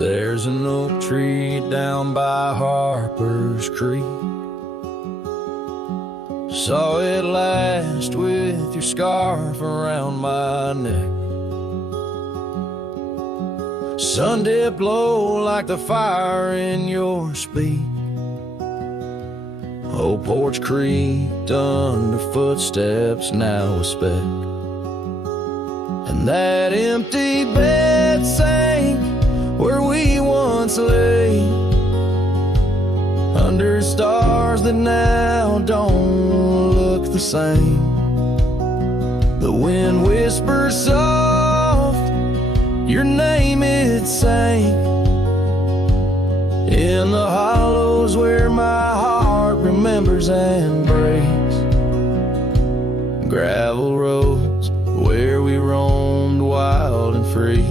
There's an oak tree down by Harper's Creek. Saw it last with your scarf around my neck. Sun did blow like the fire in your speech. Old porch creaked under footsteps now a speck. And that empty bed sank where we once lay, under stars that now don't look the same. The wind whispers soft, your name it sang, in the hollows where my heart remembers and breaks. Gravel roads where we roamed wild and free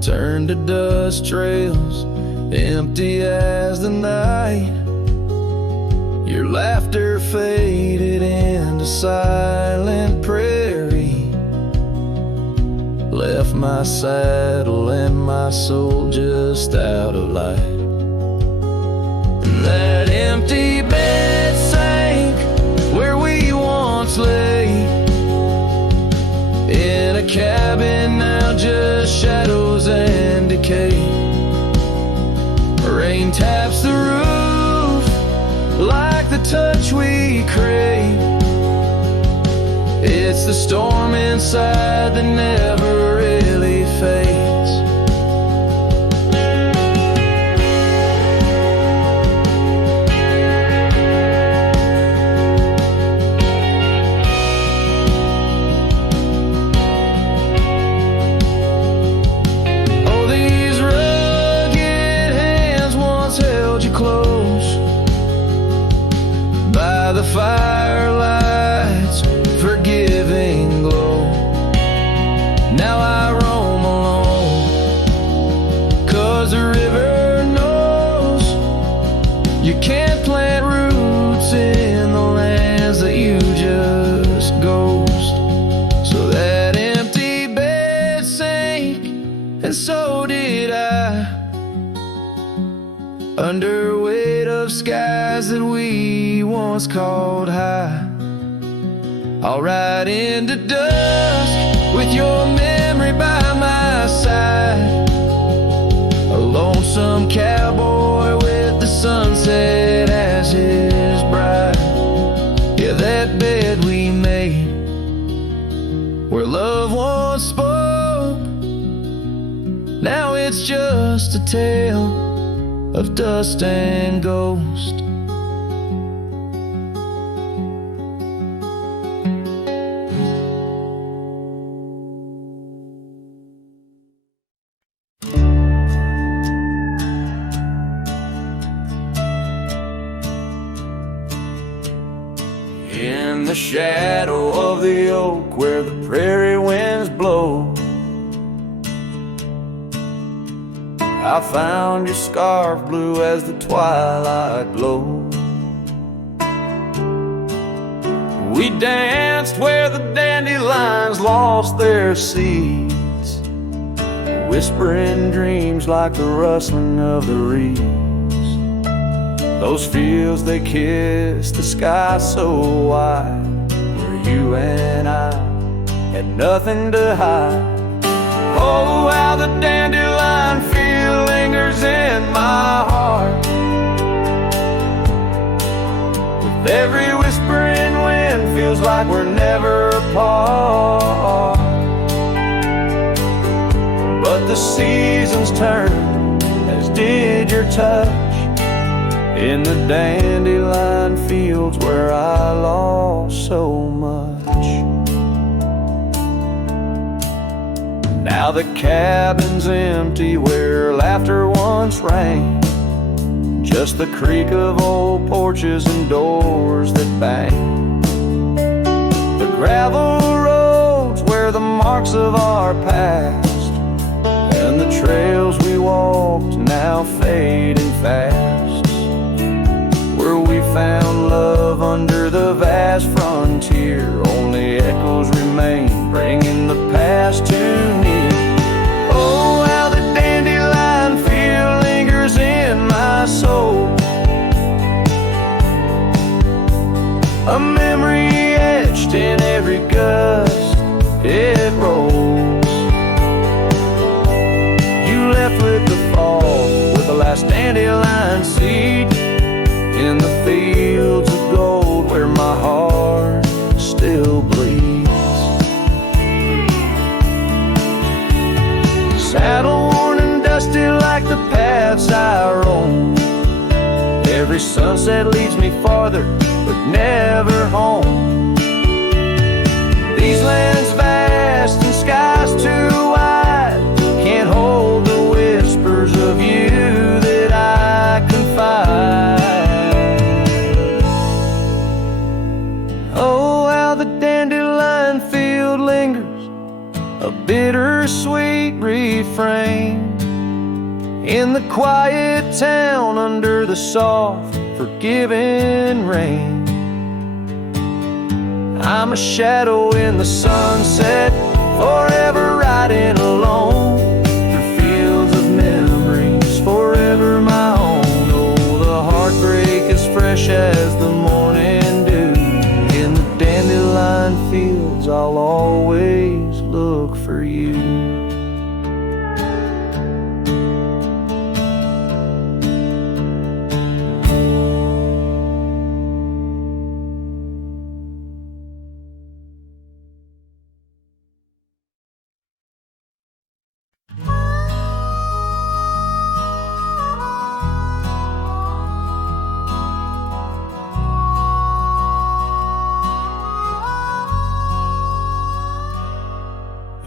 turned to dust trails, empty as the night. Your laughter faded into silent prairie, left my saddle and my soul just out of light. And that empty bed sank where we once lay, in a cabin now just shadows and decay. Rain taps the roof like the touch we crave. It's the storm inside that never really fades. The firelight's forgiving glow. Now I roam alone, 'cause the river knows you can't plant roots in the lands that you just ghost. So that empty bed sank, and so did I, under weight of skies that we once called high. I'll ride into dusk with your memory by my side, a lonesome cowboy with the sunset as his bride. Yeah, that bed we made where love once spoke, now it's just a tale of dust and ghost. In the shadow of the oak where the prairie winds blow, I found your scarf blue as the twilight glowed. We danced where the dandelions lost their seeds, whispering dreams like the rustling of the reeds. Those fields, they kissed the sky so wide, where you and I had nothing to hide. Oh, how the dandelion feel lingers in my heart, with every whispering wind feels like we're never apart. But the seasons turned, as did your touch, in the dandelion fields where I lost so much. Now the cabin's empty where laughter once rang, just the creak of old porches and doors that bang. The gravel roads where the marks of our past, and the trails we walked now fading fast, where we found love under the vast frontier. Only echoes remain, bringing the past too near. Oh, how the memory etched in every gust it rolls. You left with the fall, with the last dandelion seed, in the fields of gold where my heart still bleeds. Saddle worn and dusty like the paths I roam. Every sunset leads me farther, but never home. These lands vast and skies too wide can't hold the whispers of you that I confide. Oh, how the dandelion field lingers, a bittersweet refrain, in the quiet town under the soft, forgiving rain. I'm a shadow in the sunset, forever riding alone through fields of memories, forever my own. Oh, the heartbreak is fresh as the morning dew. In the dandelion fields I'll always look for you.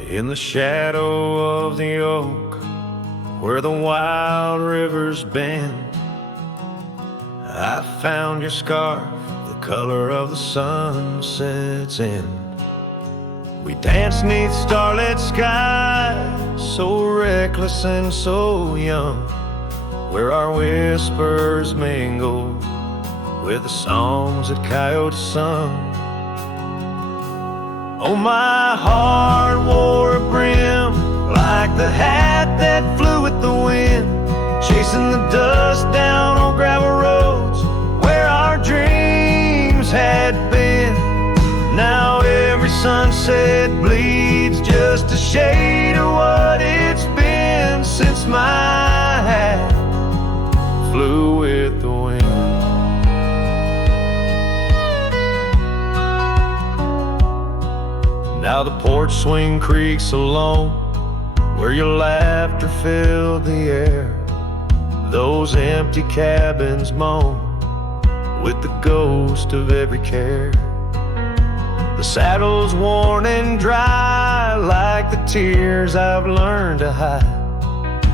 In the shadow of the oak, where the wild rivers bend, I found your scarf, the color of the sunset's end. We danced 'neath starlit skies, so reckless and so young, where our whispers mingled with the songs that coyotes sung. Oh, my heart wore a brim like the hat that flew with the wind, chasing the dust down on gravel roads where our dreams had been. Now every sunset bleeds just a shade of what it's been since my hat flew with the wind. Now the porch swing creaks alone, where your laughter filled the air. Those empty cabins moan with the ghost of every care. The saddle's worn and dry like the tears I've learned to hide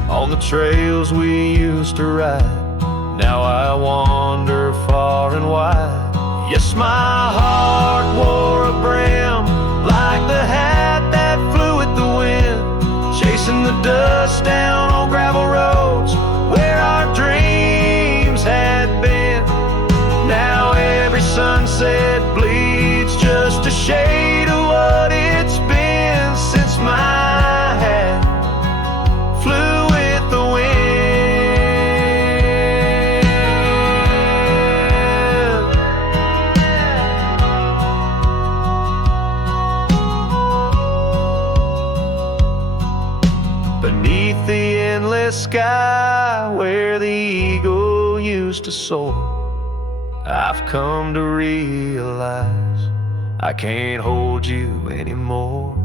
on the trails we used to ride. Now I wander far and wide. Yes, my heart wore a brim like the hat that flew with the wind, chasing the dust down on gravel roads where our dreams had been. Now every sunset bleeds just a shade of what it's been since my hat flew with the wind. Beneath the endless sky where the eagle used to soar, I've come to realize I can't hold you anymore.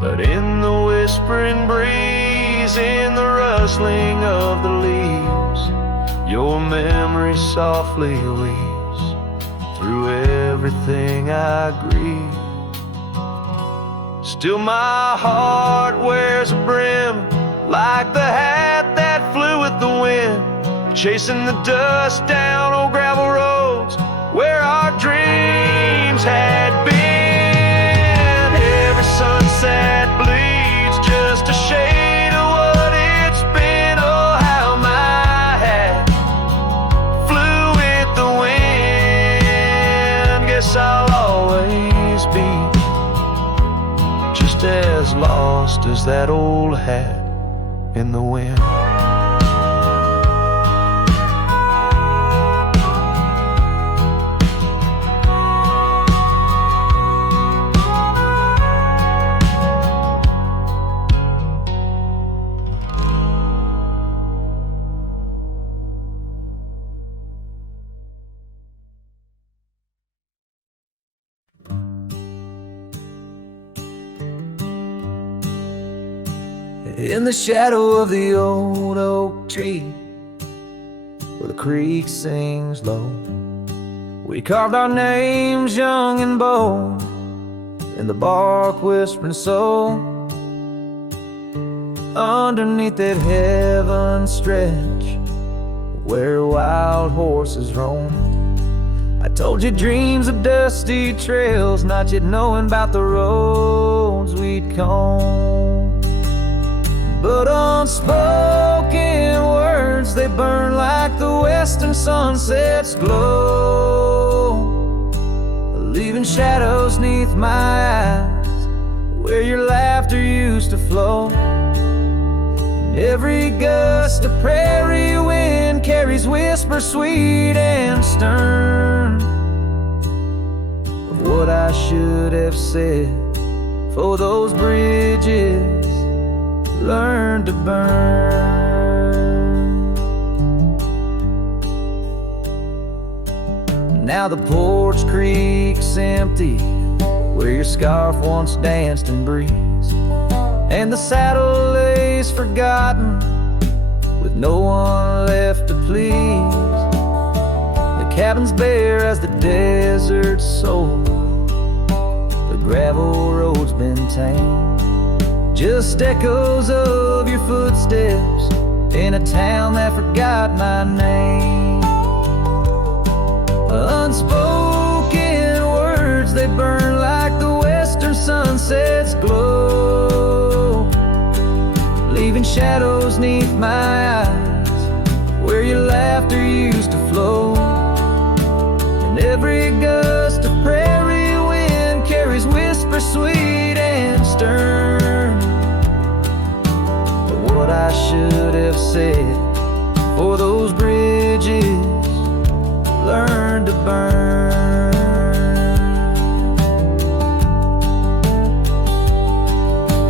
But in the whispering breeze, in the rustling of the leaves, your memory softly weaves through everything I grieve. Still my heart wears a brim like the hat that flew with the wind, chasing the dust down on gravel roads where our dreams had been. Every sunset bleeds just a shade of what it's been. Oh, how my hat flew with the wind. Guess I'll always be just as lost as that old hat in the wind. In the shadow of the old oak tree, where the creek sings low, we carved our names young and bold in the bark whispering so. Underneath that heaven stretch where wild horses roam, I told you dreams of dusty trails, not yet knowing about the roads we'd comb. But unspoken words, they burn like the western sunset's glow, leaving shadows neath my eyes where your laughter used to flow. And every gust of prairie wind carries whispers sweet and stern of what I should have said, for those bridges learn to burn. Now the porch creek's empty where your scarf once danced in breeze, and the saddle lays forgotten with no one left to please. The cabin's bare as the desert's soul, the gravel road's been tamed, just echoes of your footsteps in a town that forgot my name. Unspoken words, they burn like the western sunset's glow, leaving shadows neath my eyes where your laughter used to flow. And every gust of prairie wind carries whispers sweet and stern, what I should have said, for those bridges learn to burn.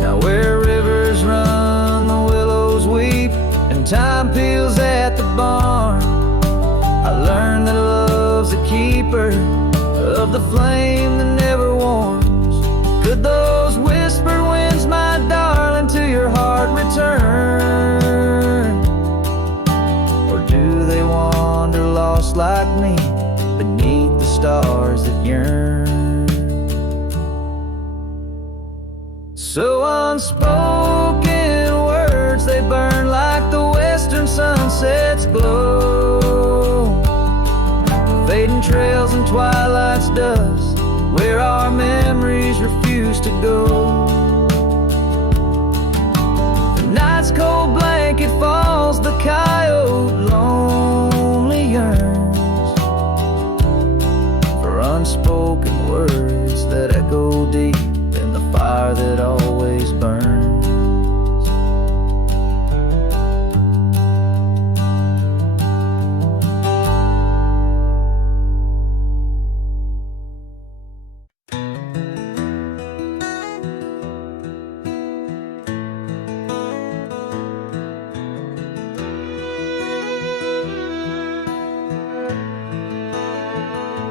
Now where rivers run, the willows weep, and time peels at the barn, I learned that love's a keeper of the flame that never warms. Could those whisper winds, my darling, to your heart return? Or do they wander lost like me beneath the stars that yearn? So unspoken words, they burn like the western sunset's glow, fading trails and twilight's dust where our memories refuse to go. Night's cold blanket falls, the coyote lonely yearns for unspoken words that echo deep in the fire that always burns.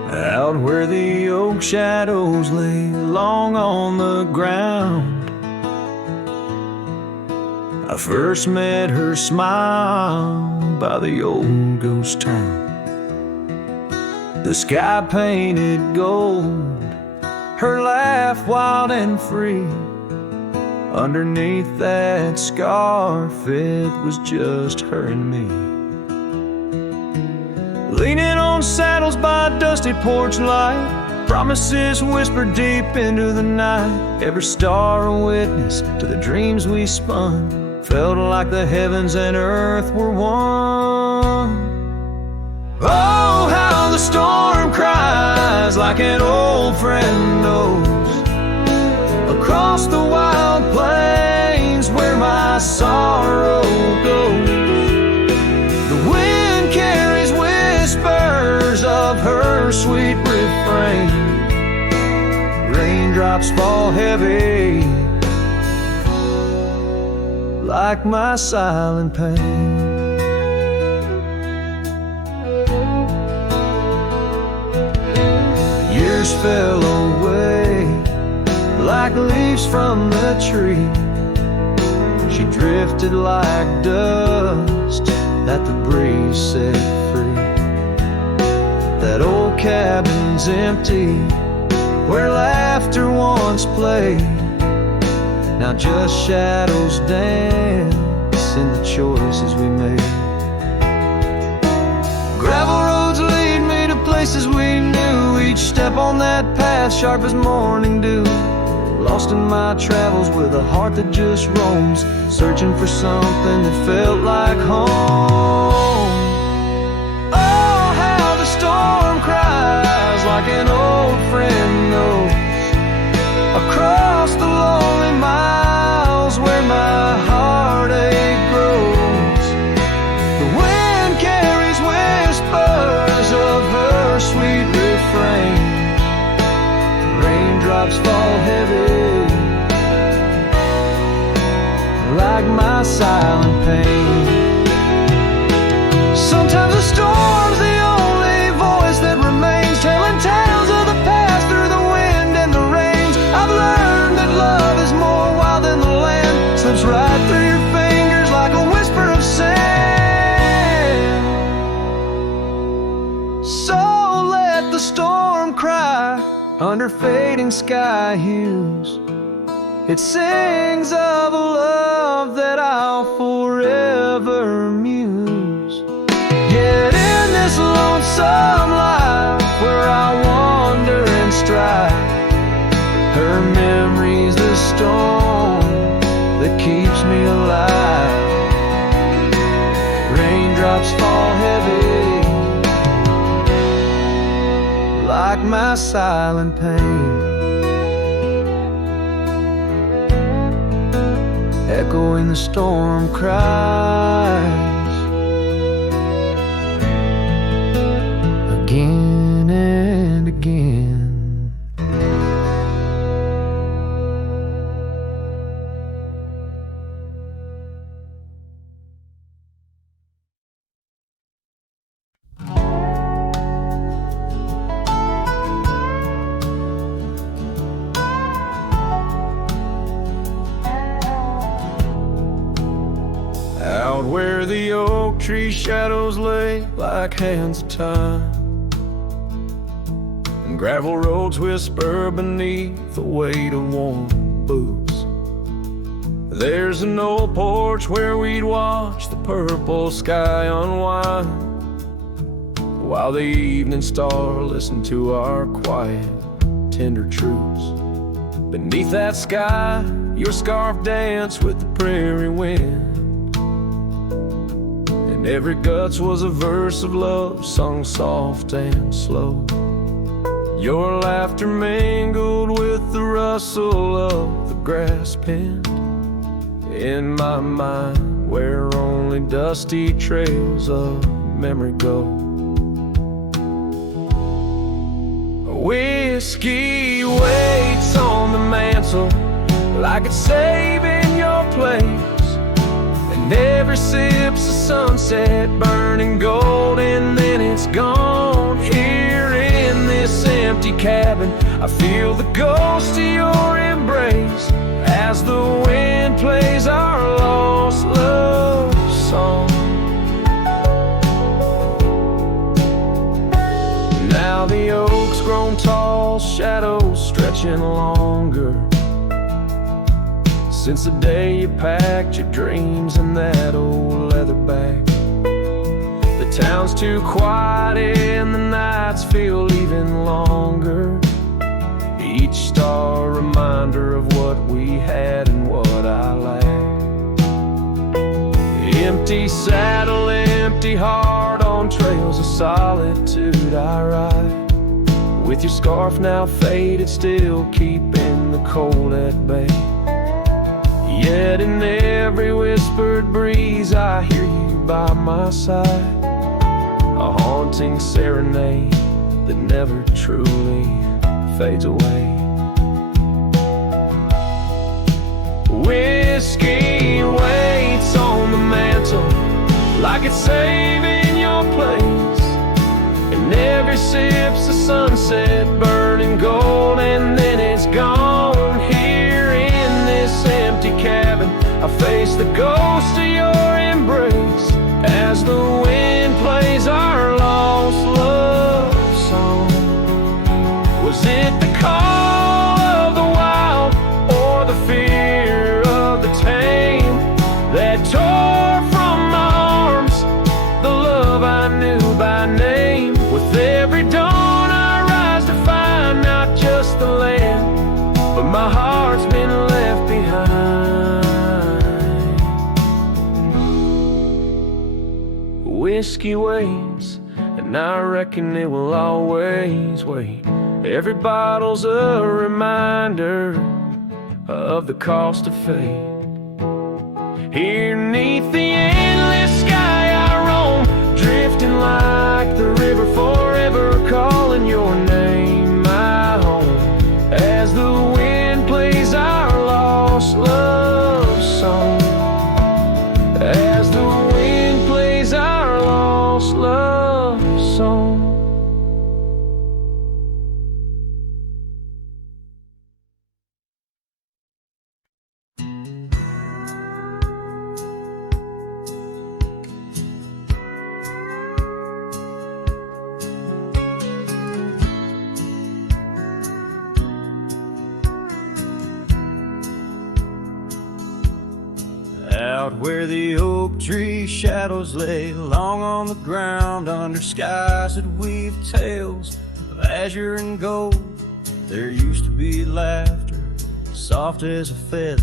Out where the oak shadows lay long on the ground, I first met her smile by the old ghost town. The sky painted gold, her laugh wild and free. Underneath that scarf, it was just her and me. Leaning on saddles by a dusty porch light, promises whispered deep into the night. Every star a witness to the dreams we spun, felt like the heavens and earth were one. Oh, how the storm cries like an old friend knows, across the wild plains where my sorrow goes. The wind carries whispers of her sweet refrain. Raindrops fall heavy like my silent pain. Years fell away like leaves from the tree. She drifted like dust that the breeze set free. That old cabin's empty, where laughter once played. Now just shadows dance in the choices we made. Gravel roads lead me to places we knew, each step on that path sharp as morning dew. Lost in my travels with a heart that just roams, searching for something that felt like home. Oh, how the storm cries like an old friend knows, across the lonely miles where my heartache grows. The wind carries whispers of her sweet refrain. Raindrops fall heavy like my silent pain. Sometimes a storm's the only voice that remains, telling tales of the past through the wind and the rains. I've learned that love is more wild than the land, slips right through your fingers like a whisper of sand. So let the storm cry under fading sky hues. It sings of a love that I'll forever muse. Yet in this lonesome life where I wander and strive, her memory's the storm that keeps me alive. Raindrops fall heavy like my silent pain, echoing the storm cries again and again. Out where the oak tree shadows lay like hands of time, and gravel roads whisper beneath the weight of warm boots. There's an old porch where we'd watch the purple sky unwind, while the evening star listened to our quiet, tender truths. Beneath that sky, your scarf danced with the prairie wind. Every guts was a verse of love, sung soft and slow. Your laughter mingled with the rustle of the grass pinned in my mind, where only dusty trails of memory go. Whiskey waits on the mantle like it's saving your place, and every sip's a sunset burning gold, and then it's gone. Here in this empty cabin, I feel the ghost of your embrace as the wind plays our lost love song. Now the oak's grown tall, shadows stretching longer, since the day you packed your dreams in that old leather bag. The town's too quiet and the nights feel even longer, each star a reminder of what we had and what I lacked. Empty saddle, empty heart, on trails of solitude I ride, with your scarf now faded, still keeping the cold at bay. Yet in every whispered breeze I hear you by my side, a haunting serenade that never truly fades away. Whiskey waits on the mantle like it's saving your place, and every sip's a sunset burning gold, and then it's gone. Here in this empty cabin, I I face the ghost of your embrace as the wind plays our lost love song. Was it the call of the wild or the fear of the tame that tore from my arms the love I knew by name? With every dawn I rise to find not just the land, but my heart's been left behind. Whiskey waits, and I reckon it will always wait. Every bottle's a reminder of the cost of fate. Here neath the endless sky I roam, drifting like the river forever, calling your name my home. As the wind plays our lost love song, as the wind plays our lost love song. Out where the oak tree shadows lay long on the ground, under skies that weave tales of azure and gold, there used to be laughter soft as a feather.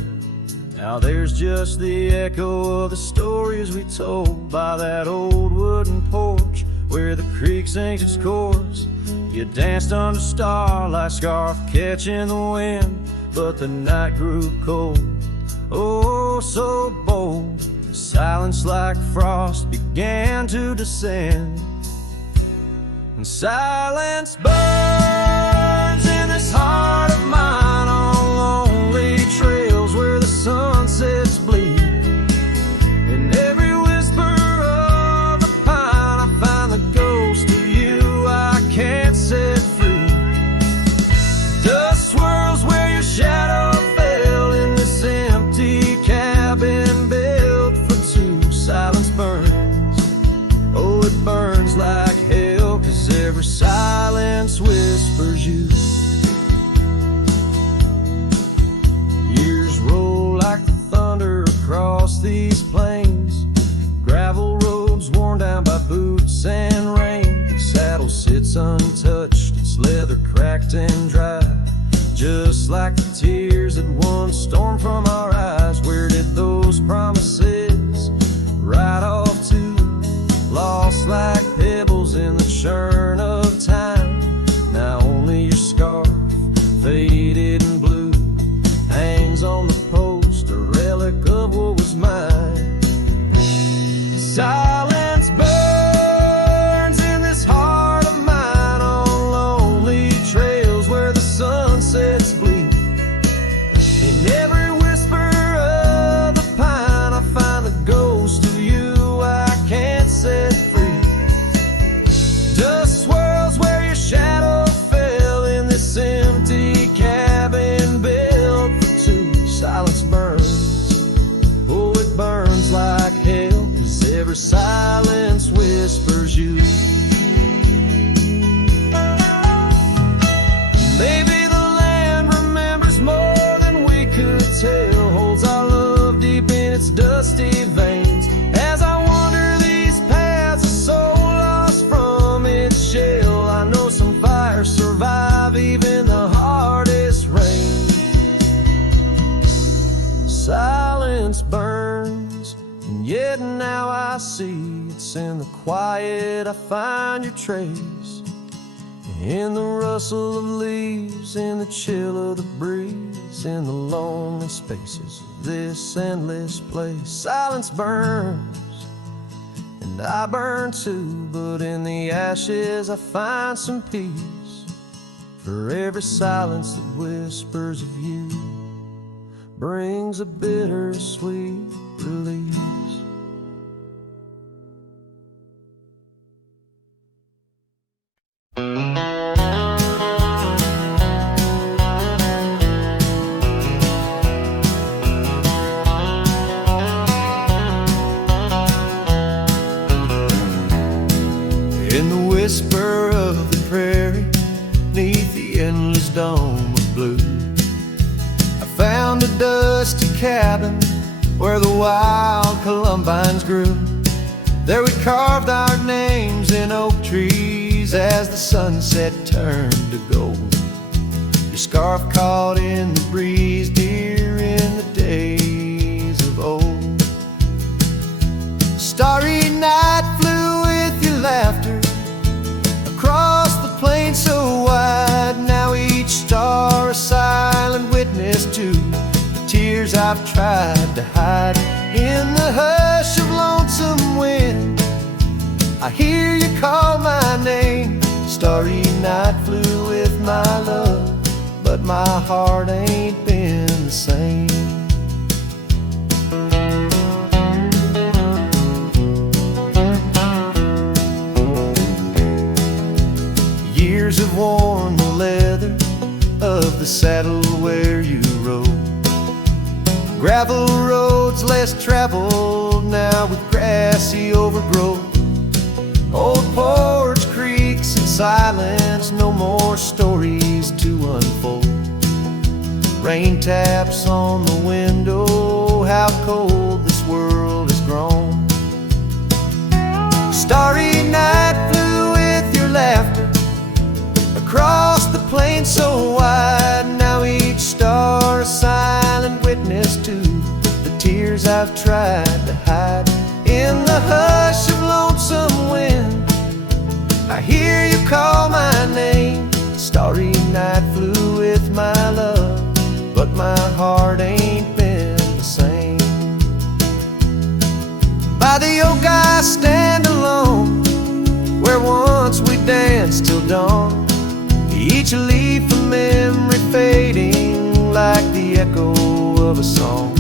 Now there's just the echo of the stories we told by that old wooden porch where the creek sings its chorus. You danced under starlight, scarf catching the wind, but the night grew cold, oh so bold. The silence like frost began to descend, and silence burns in this heart of mine on lonely trails where the sunsets bleed. In every whisper of the pine I find the ghost of you I can't set free. Dust swirls where your shadow fell in this empty cabin built for two. Silence burns, oh it burns like hell, 'cause every silence whispers you. Years roll like the thunder across these plains, gravel roads worn down by boots and rain. The saddle sits untouched, its leather cracked and dry, just like the tears that once stormed from our eyes. Where did those promises ride off to? Lost like pebbles in the churn of time. Now only your scarf, faded and blue, hangs on the post, a relic of what was mine. Silence burns in this heart of mine on lonely trails where the sunsets bleed. In every whisper of the pine I find the ghost of you I can't set free. Dust swirls where your shadow fell in this empty cabin built for two. Silence burns, oh it burns like hell, 'cause every silence whispers you. Maybe the land remembers more than we could tell, holds our love deep in its dusty veins. As I wander these paths, a soul lost from its shell, I know some fires survive even the hardest rain. Silence burns, and yet now I see it's in the quiet I find your trace. In the rustle of leaves, in the chill of the breeze, in the lonely spaces of this endless place. Silence burns, and I burn too, but in the ashes I find some peace. For every silence that whispers of you brings a bittersweet release. blue. I found a dusty cabin where the wild columbines grew. There we carved our names in oak trees as the sunset turned to gold. Your scarf caught in the breeze, dear, in the days of old. Starry night flew with your laughter across the plain so wide. Now each star a silent witness to the tears I've tried to hide. In the hush of lonesome wind, I hear you call my name. Starry night flew with my love, but my heart ain't been the same. Years have worn the leather of the saddle where you rode. Gravel roads less traveled now with grassy overgrowth. Old porch creaks in silence, no more stories to unfold. Rain taps on the window, how cold this world has grown. Starry night flew with your laughter across the plain so wide. Now each star a silent witness to the tears I've tried to hide. In the hush of lonesome wind, I hear you call my name. Starry night flew with my love, but my heart ain't been the same. By the oak I stand alone, where once we danced till dawn. Each leaf a memory fading like the echo of a song.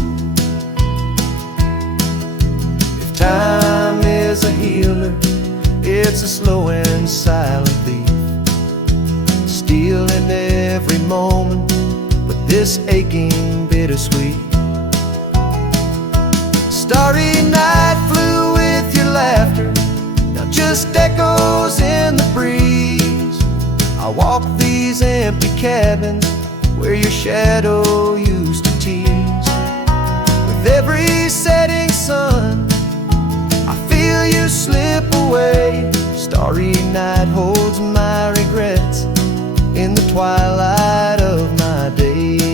If time is a healer, it's a slow and silent thief, stealing every moment with this aching bittersweet. Starry night flew with your laughter, now just echoes in the breeze. I walk these empty cabins where your shadow used to tease. With every setting sun, I feel you slip away. Starry night holds my regrets in the twilight of my days.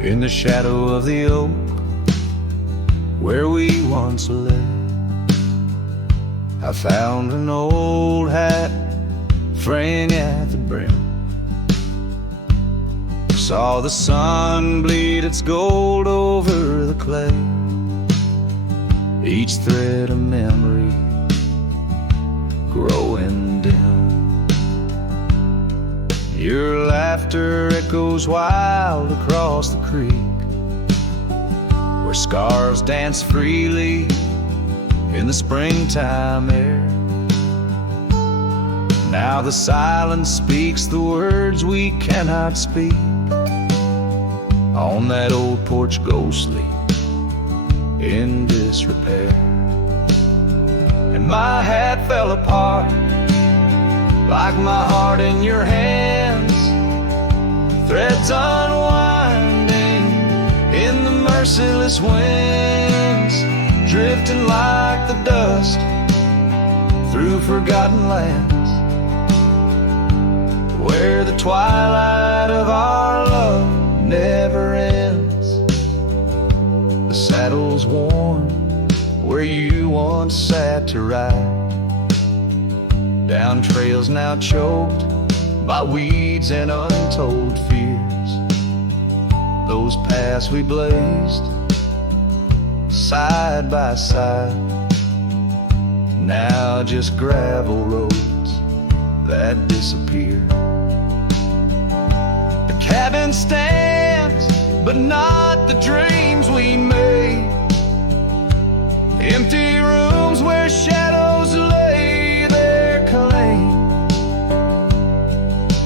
In the shadow of the oak where we once lay, I found an old hat fraying at the brim. Saw the sun bleed its gold over the clay, each thread a memory growing dim. Your laughter echoes wild across the creek, where scars dance freely in the springtime air. Now the silence speaks the words we cannot speak. On that old porch ghostly in disrepair, and my hat fell apart like my heart in your hands, threads unwinding in the merciless winds, drifting like the dust through forgotten lands, where the twilight of our love never ends. The saddle's worn where you once sat to ride, down trails now choked by weeds and untold fears. Those paths we blazed side by side, now just gravel roads that disappear. The cabin stands but not the dreams we made. Empty rooms where shadows lay their claim.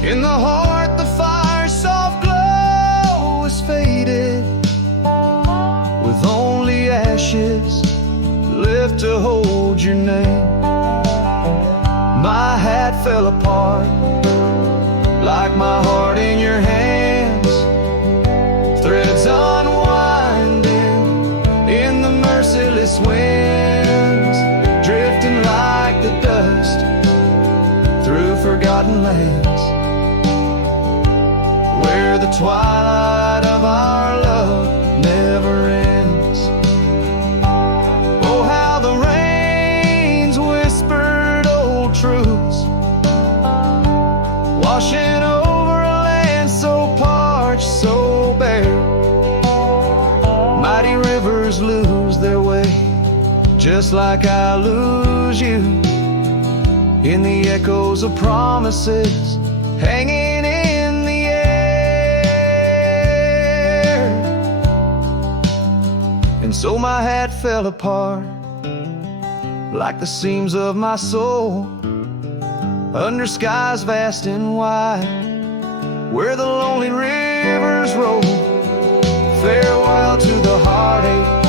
In the heart the fire's soft glow is faded, with only ashes left to hold your name. My hat fell apart, like my heart in your hands. Threads unwinding in the merciless winds, drifting like the dust through forgotten lands, where the twilight of our love never ends. Oh, how the rains whispered old truths, washing over a land so parched, so bare. Mighty rivers lose their way, just like I lose you, in the echoes of promises hanging in the air. And so my hat fell apart, like the seams of my soul, under skies vast and wide, where the lonely rivers roll. Farewell to the heartache,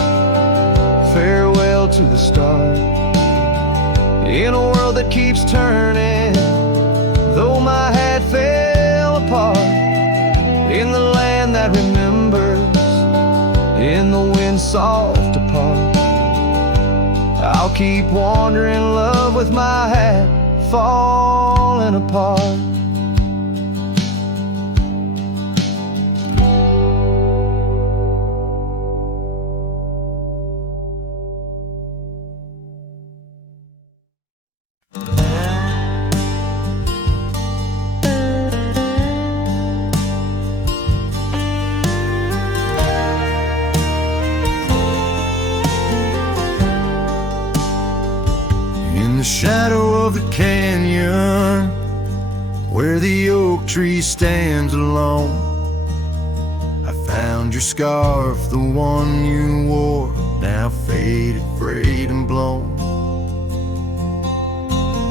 farewell to the start, in a world that keeps turning, though my hat fell apart. In the land that remembers, in the wind's soft apart, I'll keep wandering, love, with my hat falling apart. In the shadow of the canyon, where the oak tree stands alone, I found your scarf, the one you wore, now faded, frayed and blown.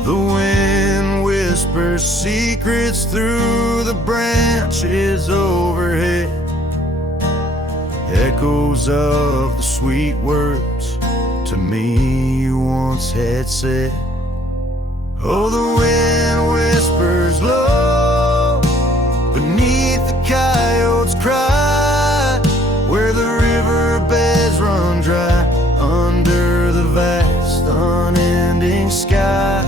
The wind whispers secrets through the branches overhead, echoes of the sweet words to me you once had said. Oh, the wind whispers low beneath the coyote's cry, where the riverbeds run dry under the vast unending sky.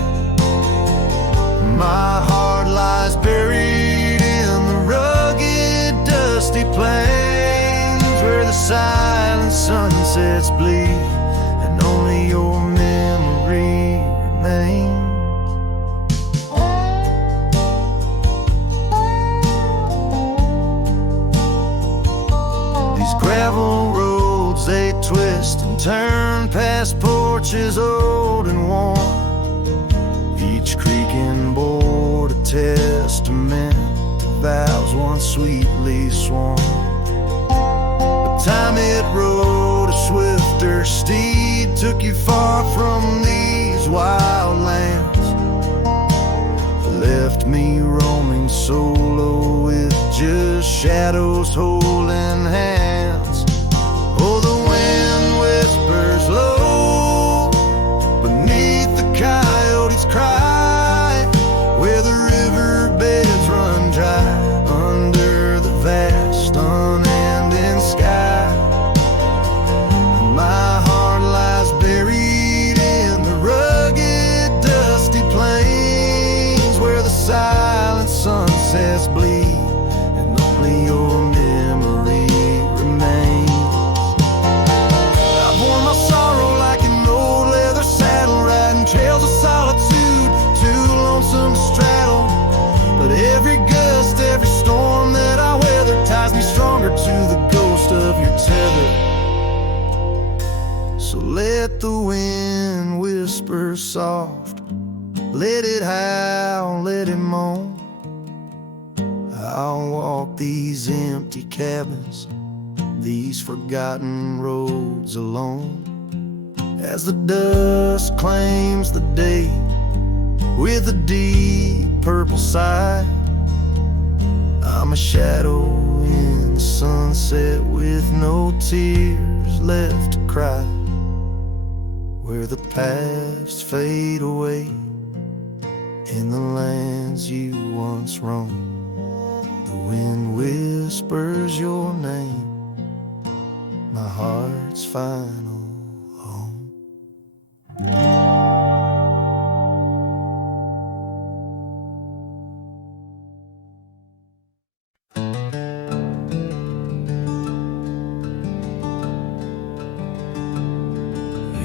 My heart lies buried in the rugged dusty plains, where the silent sunsets bleed and only your memory remains. Gravel roads, they twist and turn past porches old and worn, each creaking board a testament to vows once sweetly sworn. But time it rode a swifter steed, took you far from these wild lands, left me roaming solo with just shadows holding hands. Oh, the wind whispers low beneath the coyote's cry, where the riverbeds run dry under the vast unending sky. My heart lies buried in the rugged dusty plains, where the silent sunsets bleed and only your memory remains. I've worn my sorrow like an old leather saddle, riding trails of solitude, too lonesome to straddle. But every gust, every storm that I weather ties me stronger to the ghost of your tether. So let the wind whisper soft, let it howl, let it moan. I'll walk these empty cabins these forgotten roads alone. As the dust claims the day with a deep purple sigh, I'm a shadow in the sunset with no tears left to cry. Where the past fade away in the lands you once roamed, the wind whispers your name, my heart's final home.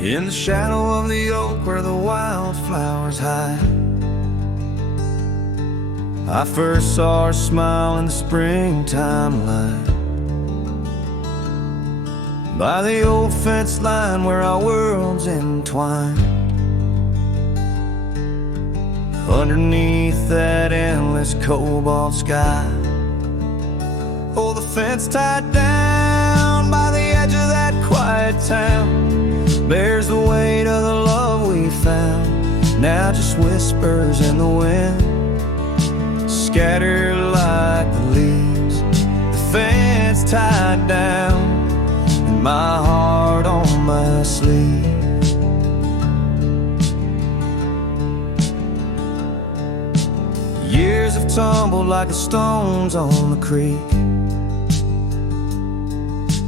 In the shadow of the oak where the wildflowers hide, I first saw her smile in the springtime light. By the old fence line where our worlds entwine, underneath that endless cobalt sky. Oh, the fence tied down by the edge of that quiet town bears the weight of the love we found. Now just whispers in the wind, scattered like the leaves. The fence tied down, and my heart on my sleeve. Years have tumbled like the stones on the creek.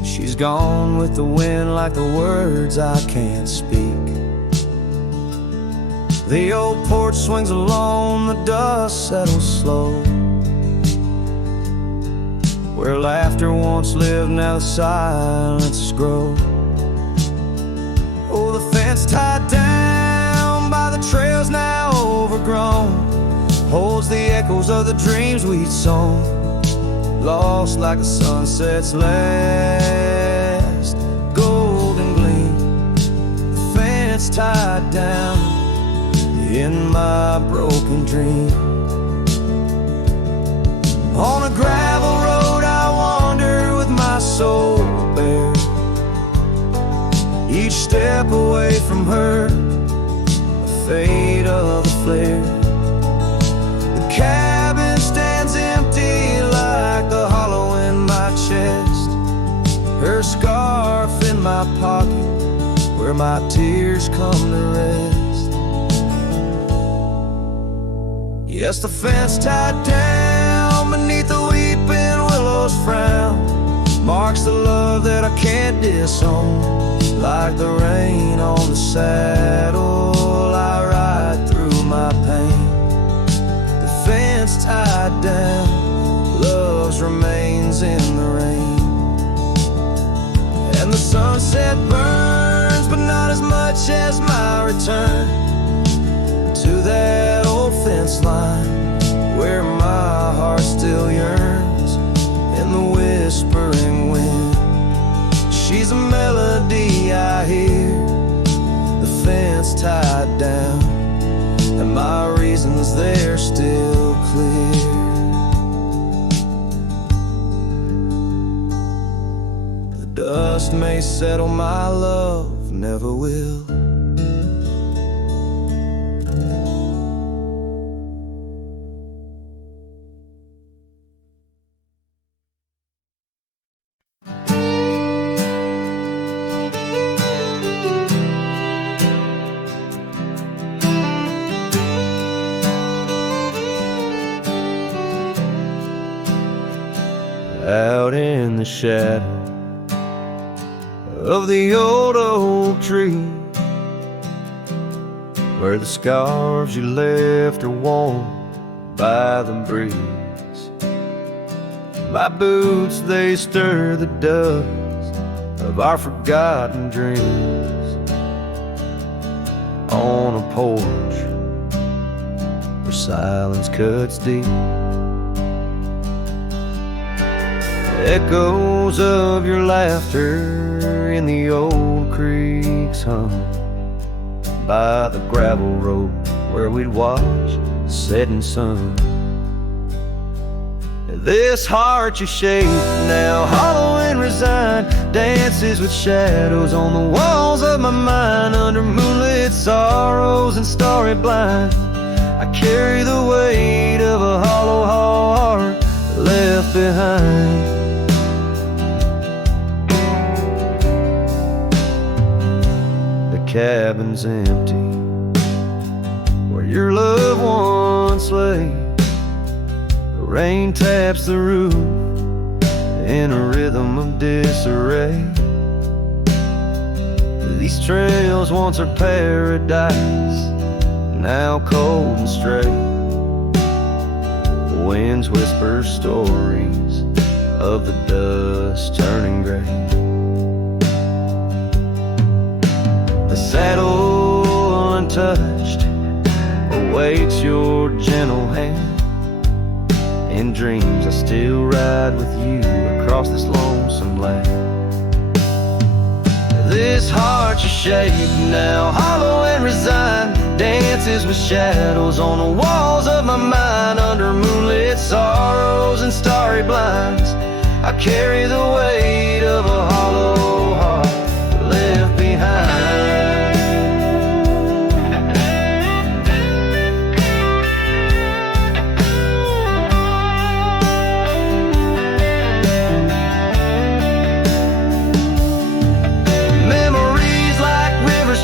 She's gone with the wind like the words I can't speak. The old porch swings alone, the dust settles slow. Where laughter once lived, now the silence grows. Oh, the fence tied down by the trails now overgrown holds the echoes of the dreams we'd sown, lost like the sunset's last golden gleam. The fence tied down in my broken dream. On a gravel road I wander with my soul bare, each step away from her, the fate of the flare. The cabin stands empty like the hollow in my chest, her scarf in my pocket where my tears come to rest. Yes, the fence tied down beneath the weeping willow's frown marks the love that I can't disown. Like the rain on the saddle, I ride through my pain. The fence tied down, love's remains in the rain. And the sunset burns, but not as much as my return to that old fence line where my heart still yearns in the whispering wind. She's a melody I hear, the fence tied down, and my reasons they're still clear. The dust may settle, my love never will. Out in the shadow of the old oak tree, where the scarves you left are worn by the breeze, my boots, they stir the dust of our forgotten dreams. On a porch where silence cuts deep, echoes of your laughter in the old creek's hum by the gravel road where we'd watch the setting sun. This heart you shape, now hollow and resigned, dances with shadows on the walls of my mind. Under moonlit sorrows and starry blind, I carry the weight of a hollow heart left behind. The cabin's empty where your loved ones lay. The rain taps the roof in a rhythm of disarray. These trails once are paradise, now cold and straight. The winds whisper stories of the dust turning gray. The saddle untouched awaits your gentle hand. In dreams I still ride with you across this lonesome land. This heart you shape, now hollow and resigned, dances with shadows on the walls of my mind. Under moonlit sorrows and starry blinds, I carry the weight of a hollow heart left behind.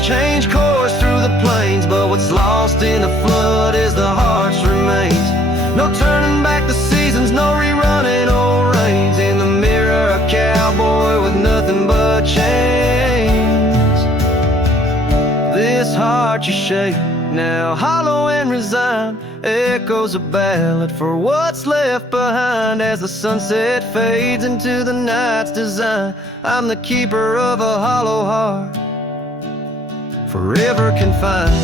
Change course through the plains, but what's lost in the flood is the heart's remains. No turning back the seasons, no rerunning old reins. In the mirror a cowboy with nothing but chains. This heart you shape, now hollow and resigned, echoes a ballad for what's left behind. As the sunset fades into the night's design, I'm the keeper of a hollow heart, forever confined.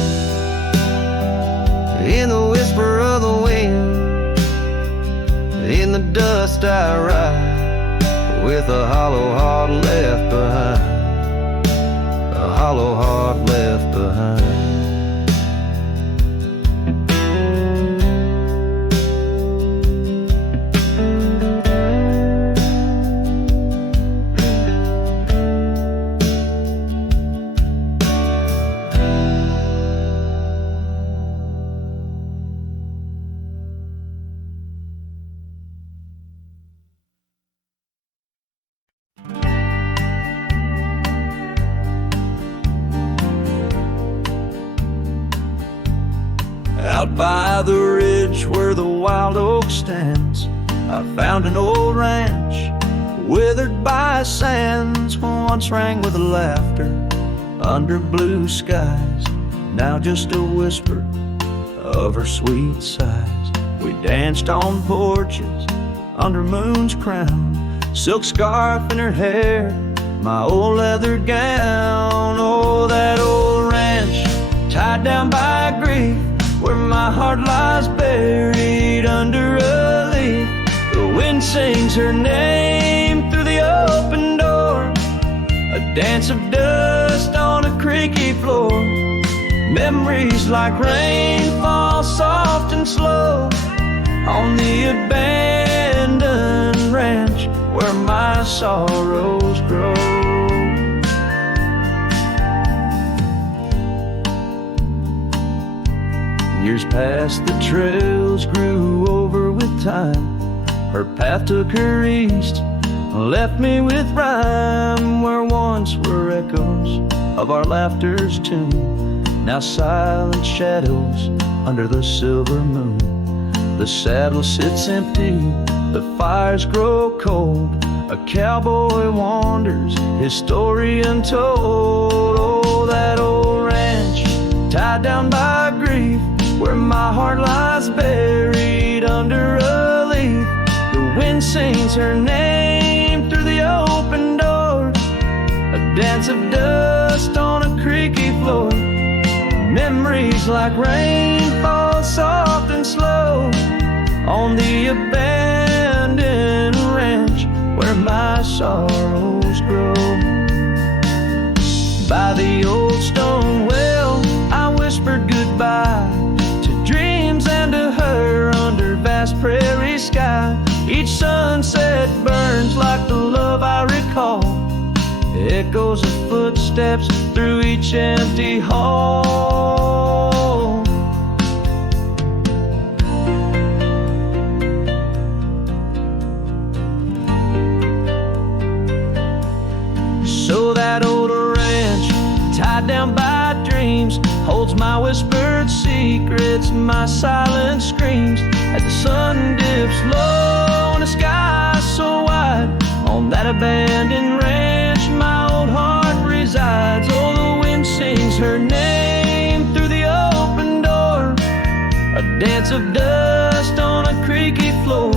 In the whisper of the wind, in the dust I ride, with a hollow heart left behind, a hollow heart left behind. Out by the ridge where the wild oak stands, I found an old ranch withered by sands. Once rang with laughter under blue skies, now just a whisper of her sweet sighs. We danced on porches under moon's crown, silk scarf in her hair, my old leather gown. Oh, that old ranch tied down by grief, where my heart lies buried under a leaf. The wind sings her name through the open door, a dance of dust on a creaky floor. Memories like rain fall soft and slow on the abandoned ranch where my sorrows grow. Years past, the trails grew over with time. Her path took her east, left me with rhyme. Where once were echoes of our laughter's tune, now silent shadows under the silver moon. The saddle sits empty, the fires grow cold. A cowboy wanders, his story untold. Oh, that old ranch tied down by grief, where my heart lies buried under a leaf. The wind sings her name through the open door, a dance of dust on a creaky floor. Memories like rain fall soft and slow on the abandoned ranch where my sorrows grow. By the old stone well, I whispered goodbye to dreams and to her under vast prairie sky. Each echoes of footsteps through each empty hall. So that old ranch, tied down by dreams, holds my whispered secrets and my silent screams. As the sun dips low in a sky so wide, on that abandoned ranch my old heart resides. Oh, the wind sings her name through the open door, a dance of dust on a creaky floor.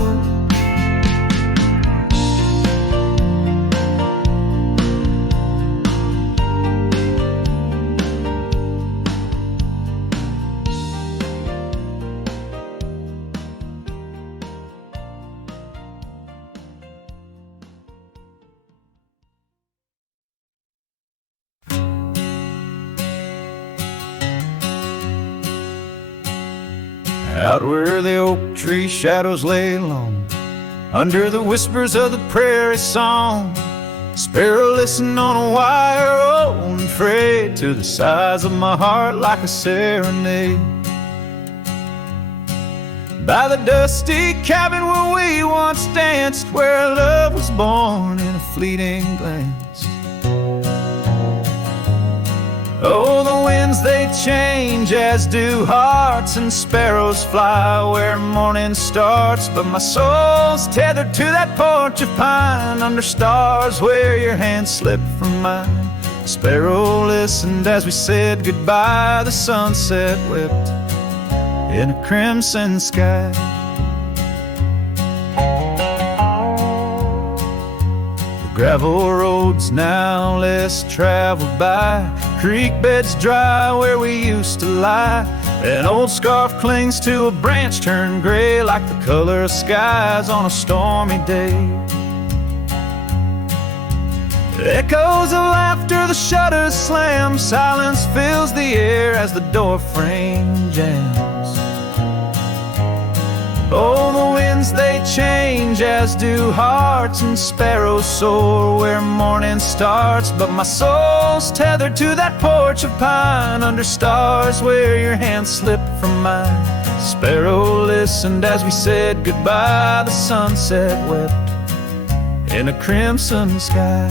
Out where the oak tree shadows lay long, under the whispers of the prairie song, sparrow listen on a wire, old and frayed to the size of my heart like a serenade. By the dusty cabin where we once danced, where love was born in a fleeting glance. Oh, the winds they change, as do hearts, and sparrows fly where morning starts. But my soul's tethered to that porch of pine, under stars where your hand slipped from mine. Sparrow listened as we said goodbye, the sunset whipped in a crimson sky. Gravel roads now less traveled by, creek beds dry where we used to lie. An old scarf clings to a branch turned gray, like the color of skies on a stormy day. Echoes of laughter, the shutters slam, silence fills the air as the door frame jams. Oh, the winds they change, as do hearts, and sparrows soar where morning starts. But my soul's tethered to that porch of pine, under stars where your hand slipped from mine. Sparrow listened as we said goodbye, the sunset wept in a crimson sky.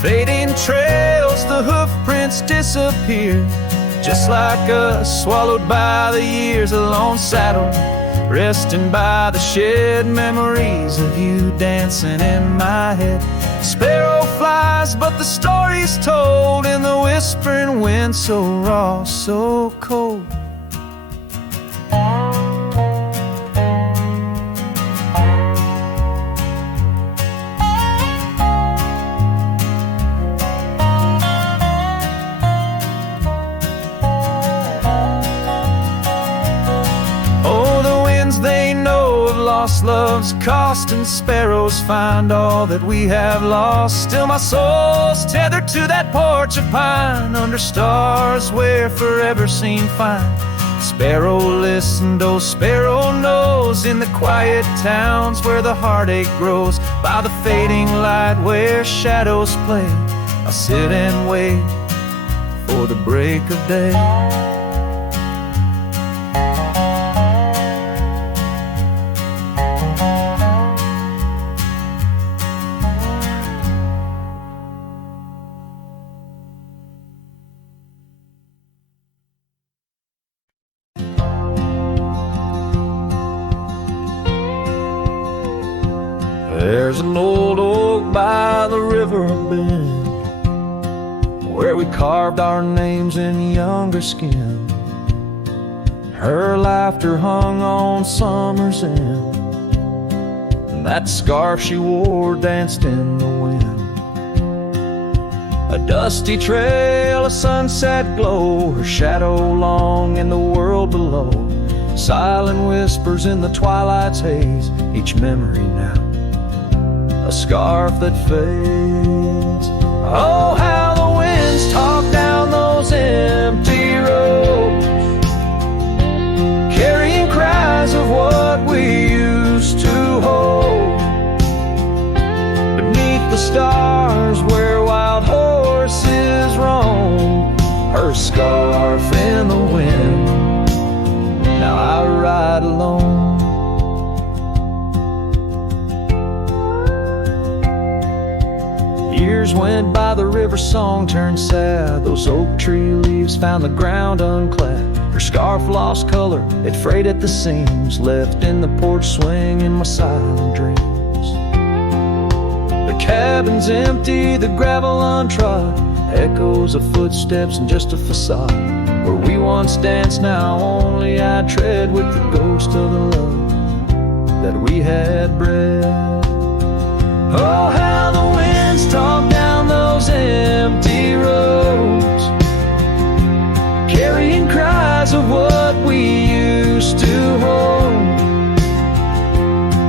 Fading trails, the hoof prints disappear, just like us, swallowed by the years. A lone saddle, resting by the shed, memories of you dancing in my head. Sparrow flies, but the story's told in the whispering wind, so raw, so cold. They know of lost love's cost, and sparrows find all that we have lost. Still my soul's tethered to that porch of pine, under stars where forever seemed fine. Sparrow listened, oh sparrow knows, in the quiet towns where the heartache grows. By the fading light where shadows play, I'll sit and wait for the break of day. There's an old oak by the river bend, where we carved our names in younger skin. Her laughter hung on summer's end, and that scarf she wore danced in the wind. A dusty trail, a sunset glow, her shadow long in the world below. Silent whispers in the twilight's haze, each memory now a scarf that fades. Oh, how the winds talk down those empty roads, carrying cries of what we used to hold. Beneath the stars years went by, the river song turned sad. Those oak tree leaves found the ground unclad. Her scarf lost color, it frayed at the seams, left in the porch swing in my silent dreams. The cabin's empty, the gravel untrod, echoes of footsteps and just a facade. Where we once danced, now only I tread, with the ghost of the love that we had bred. Oh, how the winds talk down those empty roads, carrying cries of what we used to hold.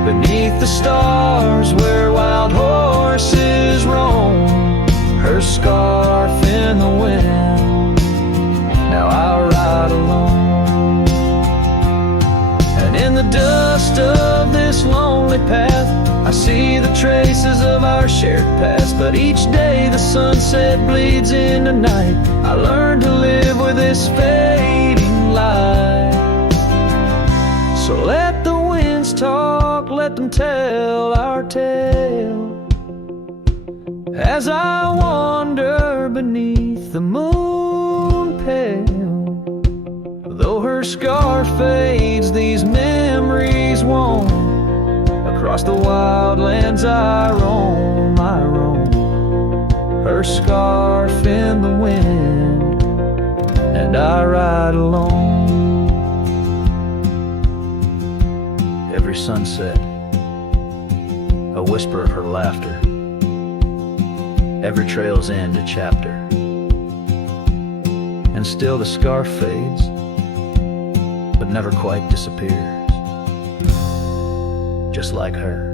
Beneath the stars where wild horses roam, her scarf in the wind, now I ride alone. And in the dust of this lonely path, I see the traces of our shared past. But each day the sunset bleeds into night, I learn to live with this fading light. So let the winds talk, let them tell our tale, as I wander beneath the moon pale. Though her scarf fades, these memories won't. Across the wild lands I roam, her scarf in the wind, and I ride alone. Every sunset, a whisper of her laughter. Every trail's end a chapter, and still the scarf fades, but never quite disappears, just like her.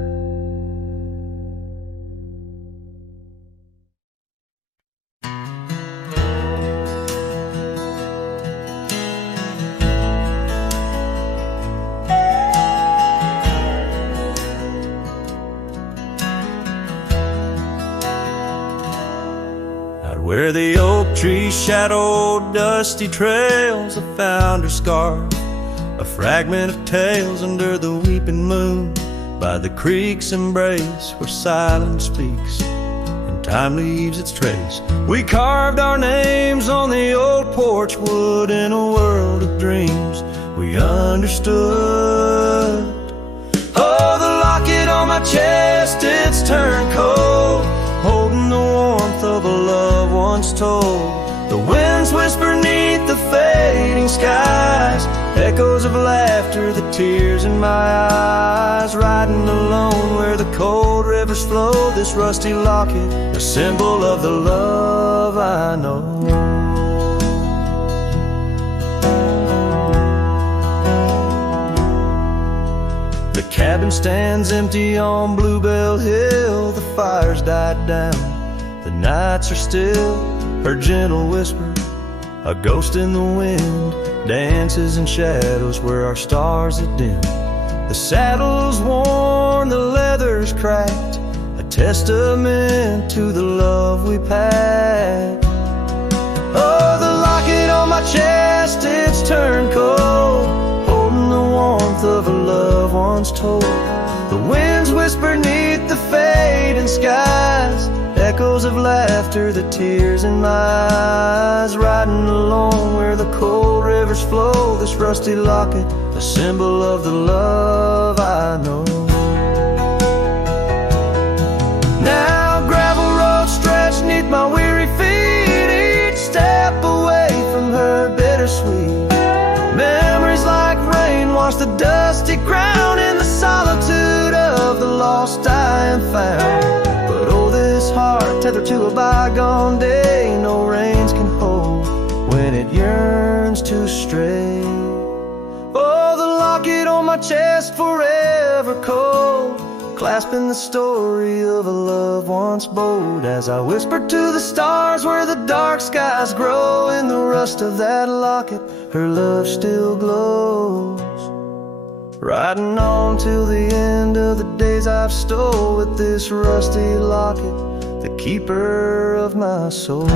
Where the oak trees shadowed dusty trails, I found her scarf, a fragment of tales under the weeping moon, by the creek's embrace where silence speaks and time leaves its trace. We carved our names on the old porch wood in a world of dreams we understood. Oh, the locket on my chest, it's turned cold, holding the warmth of a love once told. The winds whisper neath the fading skies, echoes of laughter, the tears in my eyes. Riding alone where the cold rivers flow, this rusty locket, a symbol of the love I know. The cabin stands empty on Bluebell Hill, the fire's died down, the nights are still. Her gentle whisper, a ghost in the wind, dances in shadows where our stars are dim. The saddle's worn, the leather's cracked, a testament to the love we packed. Oh, the locket on my chest, it's turned cold, holding the warmth of a love once told. The winds whisper neath the fading skies, echoes of laughter, the tears in my eyes. Riding alone where the cold rivers flow, this rusty locket, a symbol of the love I know. Now gravel roads stretch neath my weary feet, each step away from her bittersweet. Memories like rain wash the dusty ground in the solitude of the lost I am found. But oh, this heart tethered to a bygone day, no reins can hold when it yearns to stray. Oh, the locket on my chest forever cold, clasping the story of a love once bold. As I whisper to the stars where the dark skies grow, in the rust of that locket her love still glows. Riding on till the end of the days I've stole, with this rusty locket, the keeper of my soul.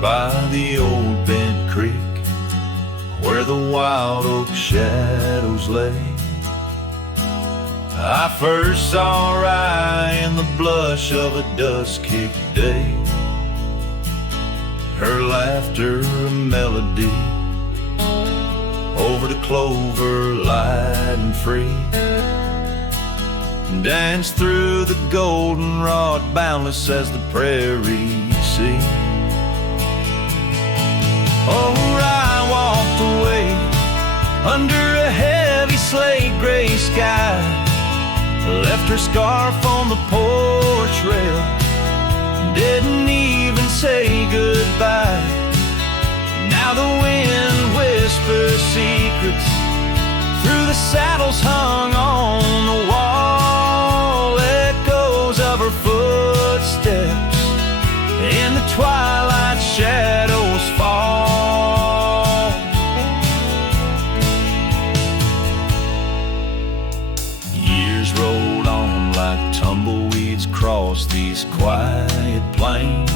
by the old bent creek, where the wild oak shadows lay, I first saw Rye in the blush of a dust-kicked day. Her laughter a melody over the clover, light and free, danced through the goldenrod, boundless as the prairie sea. Oh, Rye walked away under a heavy slate gray sky, left her scarf on the porch rail, didn't even say goodbye. Now the wind whispers secrets through the saddles hung on the wall, echoes of her footsteps in the twilight shadows fall. Years rolled on like tumbleweeds across these quiet plains.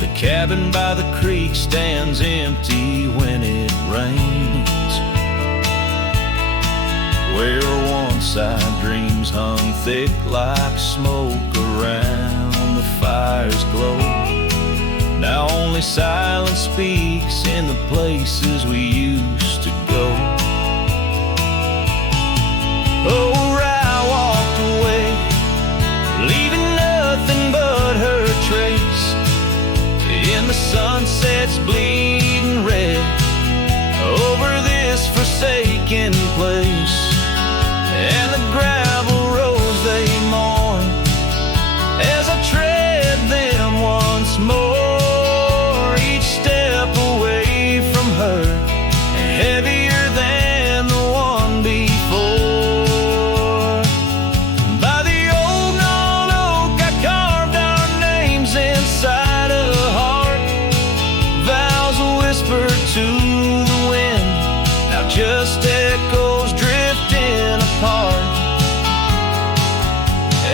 The cabin by the creek stands empty when it rains, where once our dreams hung thick like smoke around the fire's glow. Now only silence speaks in the places we used to go. Oh, Rye walked away, leaving nothing but her trace in the sunset's bleeding red over this forsaken place. And the gravel roads they mourn as I tread them once more, each step away from her heavier than the one before. By the old gnarled oak I carved our names inside a heart, vows whispered to the wind, now just echoes drifting apart.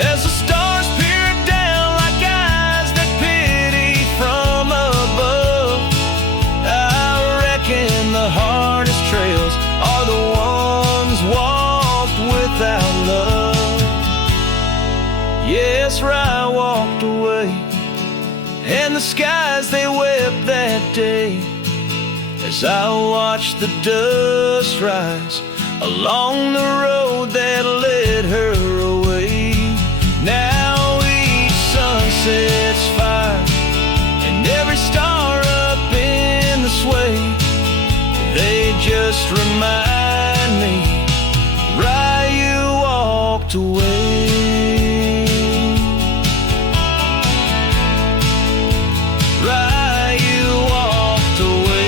As the stars peer down like eyes that pity from above, I reckon the hardest trails are the ones walked without love. Yes, Rye walked away, and the skies they wept that day, as I watched the dust rise along the road that led her away. Now each sunset's fire, and every star up in the sway, they just remind me, Rye, you walked away. Rye, you walked away.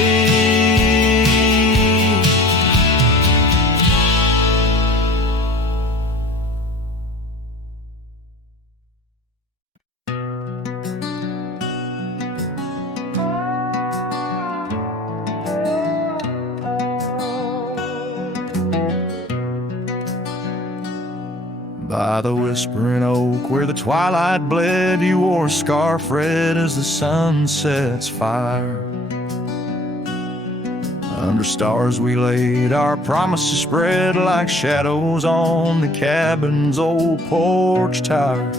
By the whispering oak where the twilight bled, you wore a scarf red as the sunset's fire. Under stars we laid our promises spread like shadows on the cabin's old porch tower.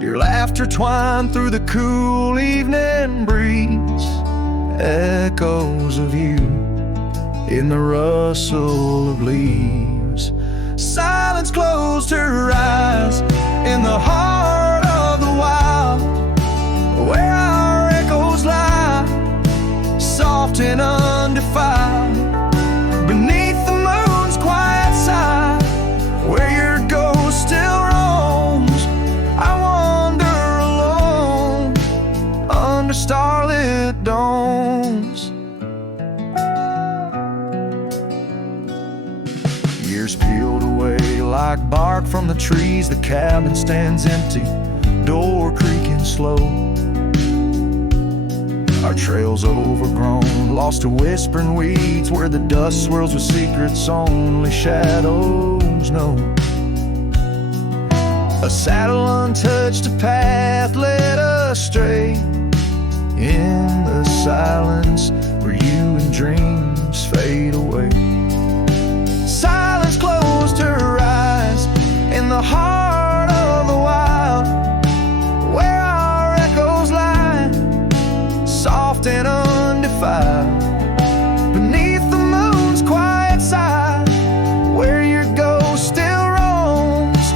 Your laughter twined through the cool evening breeze, echoes of you in the rustle of leaves. Silence closed her eyes in the heart of the wild, where our echoes lie, soft and undefiled, beneath the moon's quiet side, where your ghost still roams. I wander alone under starlit domes. Years peeled away like bark from the trees, the cabin stands empty, door creaking slow. Our trails overgrown, lost to whispering weeds, where the dust swirls with secrets only shadows know. A saddle untouched, a path led us astray in the silence where you and dreams fade away. Silence closed her eyes in the heart of the wild, where our echoes lie, soft and undefiled, beneath the moon's quiet side, where your ghost still roams.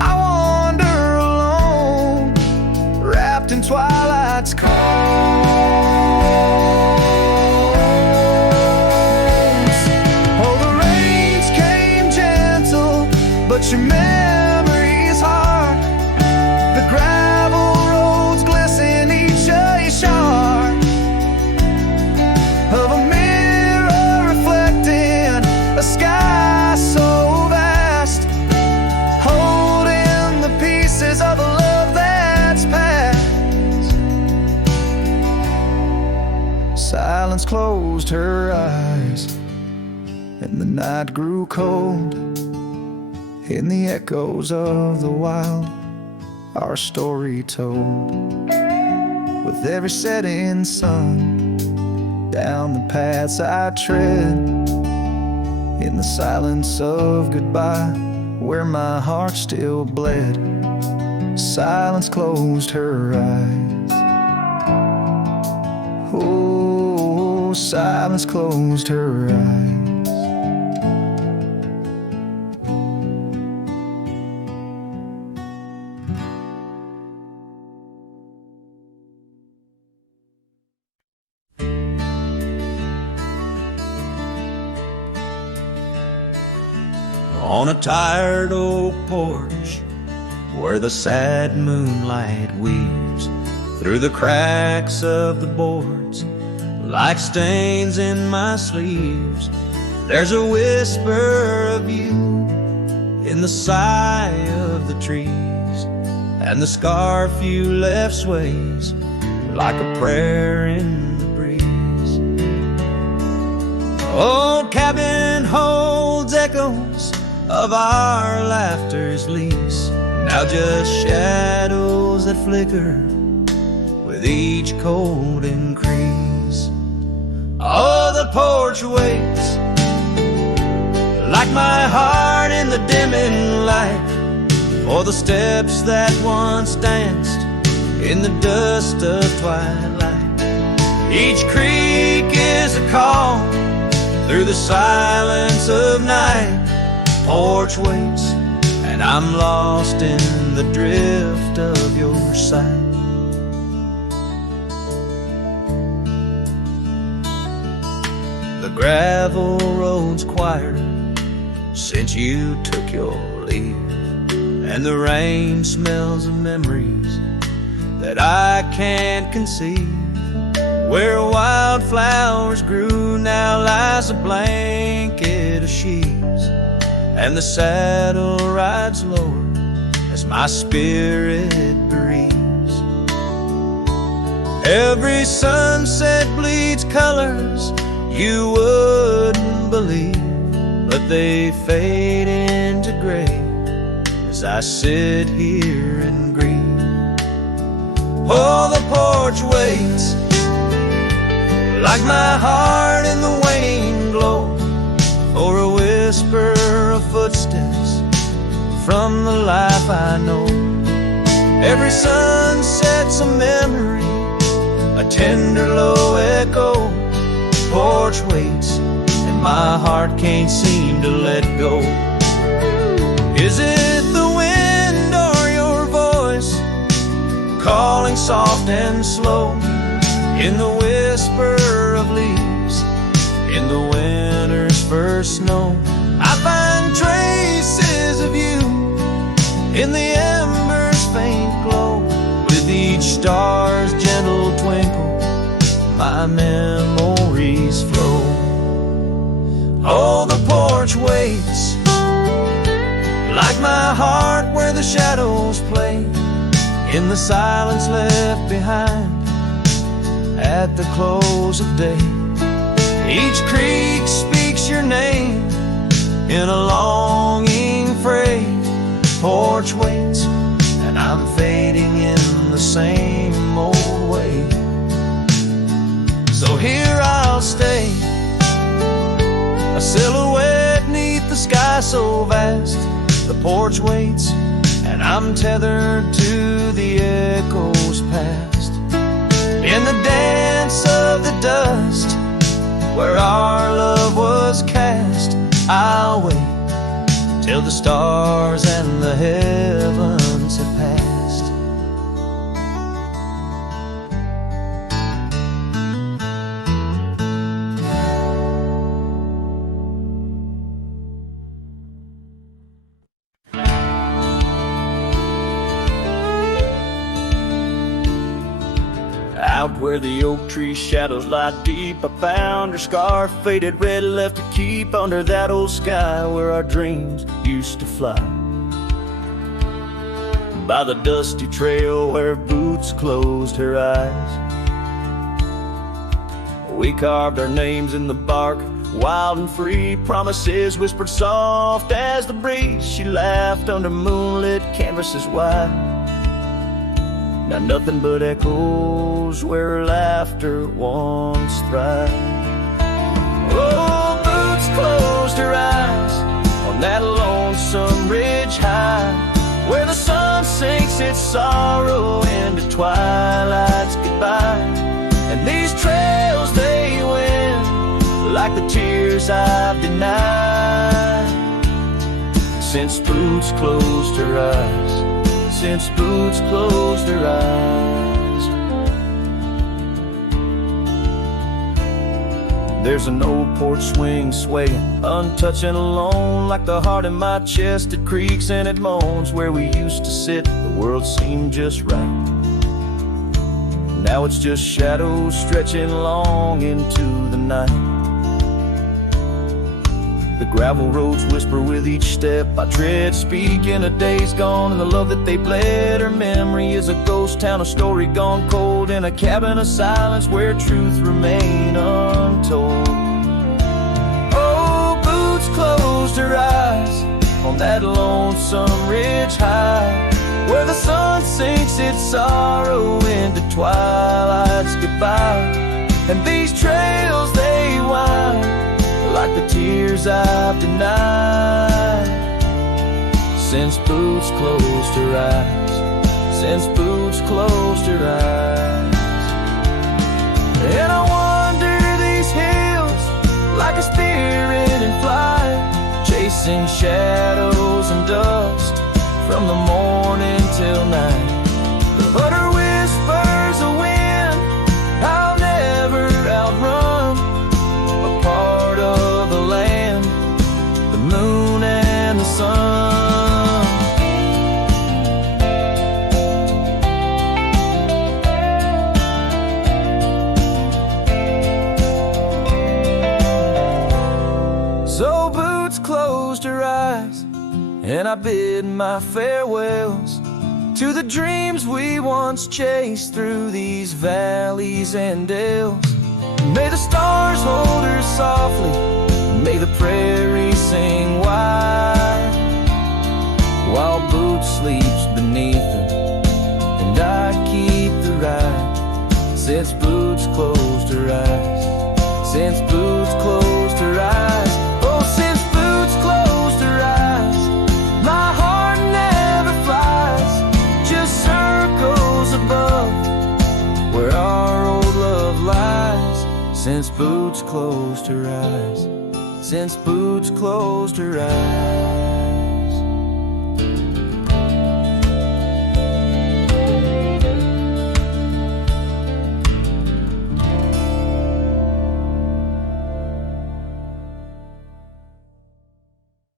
I wander alone, wrapped in twilight's calm. But your memory is hard. The gravel roads glisten, each a shard of a mirror reflecting a sky so vast, holding the pieces of a love that's past. Silence closed her eyes, and the night grew cold. In the echoes of the wild, our story told. With every setting sun, down the paths I tread, in the silence of goodbye, where my heart still bled. Silence closed her eyes. Oh, silence closed her eyes. On a tired oak porch, where the sad moonlight weaves through the cracks of the boards like stains in my sleeves, there's a whisper of you in the sigh of the trees, and the scarf you left sways like a prayer in the breeze. Old cabin holds echoes of our laughter's lease, now just shadows that flicker with each cold increase. Oh, the porch waits like my heart in the dimming light, for the steps that once danced in the dust of twilight. Each creak is a call through the silence of night. Porch waits, and I'm lost in the drift of your sight. The gravel road's quieter since you took your leave, and the rain smells of memories that I can't conceive. Where wildflowers grew now lies a blanket of sheaves, and the saddle rides lower as my spirit bereaves. Every sunset bleeds colors you wouldn't believe, but they fade into gray as I sit here and grieve. Oh, the porch waits like my heart in the waning glow, for a whisper of footsteps from the life I know. Every sunset's a memory, a tender low echo. Porch waits, and my heart can't seem to let go. Is it the wind or your voice calling soft and slow in the whisper of leaves in the winter's first snow? I find traces of you in the embers' faint glow. With each star's gentle twinkle, my memories flow. Oh, the porch waits like my heart where the shadows play in the silence left behind at the close of day. Each creek speaks your name in a longing freight. Porch waits, and I'm fading in the same old silhouette neath the sky so vast. The porch waits, and I'm tethered to the echoes past. In the dance of the dust, where our love was cast, I'll wait till the stars and the heavens have passed. Out where the oak tree shadows lie deep, I found her scarf, faded red, left to keep under that old sky where our dreams used to fly. By the dusty trail where boots closed her eyes, we carved our names in the bark, wild and free, promises whispered soft as the breeze. She laughed under moonlit canvases wide. Now nothing but echoes where laughter once thrived. Oh, boots closed her eyes on that lonesome ridge high, where the sun sinks its sorrow into twilight's goodbye. And these trails they win like the tears I've denied, since boots closed her eyes. Since boots closed her eyes. There's an old porch swing swaying, untouched and alone, like the heart in my chest. It creaks and it moans. Where we used to sit, the world seemed just right. Now it's just shadows stretching long into the night. The gravel roads whisper with each step I tread, speaking of days gone and the love that they bled. Her memory is a ghost town, a story gone cold, in a cabin of silence where truth remain untold. Oh, boots closed her eyes on that lonesome ridge high, where the sun sinks its sorrow into twilight's goodbye. And these trails they wind like the tears I've denied, since boots closed her eyes. Since boots closed her eyes. And I wander these hills like a spirit in flight, chasing shadows and dust from the morning till night. But her whispers a wind I'll never outrun, a part of the land, the moon and the sun. So boots closed her eyes, and I bid my farewells to the dreams we once chased through these valleys and dales. May the stars hold her softly, may the prairie sing wide, while boots sleeps beneath her, and I keep the ride. Since boots closed her eyes, since boots closed her eyes, oh, since boots closed her eyes, my heart never flies, just circles above where our old love lies. Since boots closed her eyes, since boots closed her eyes.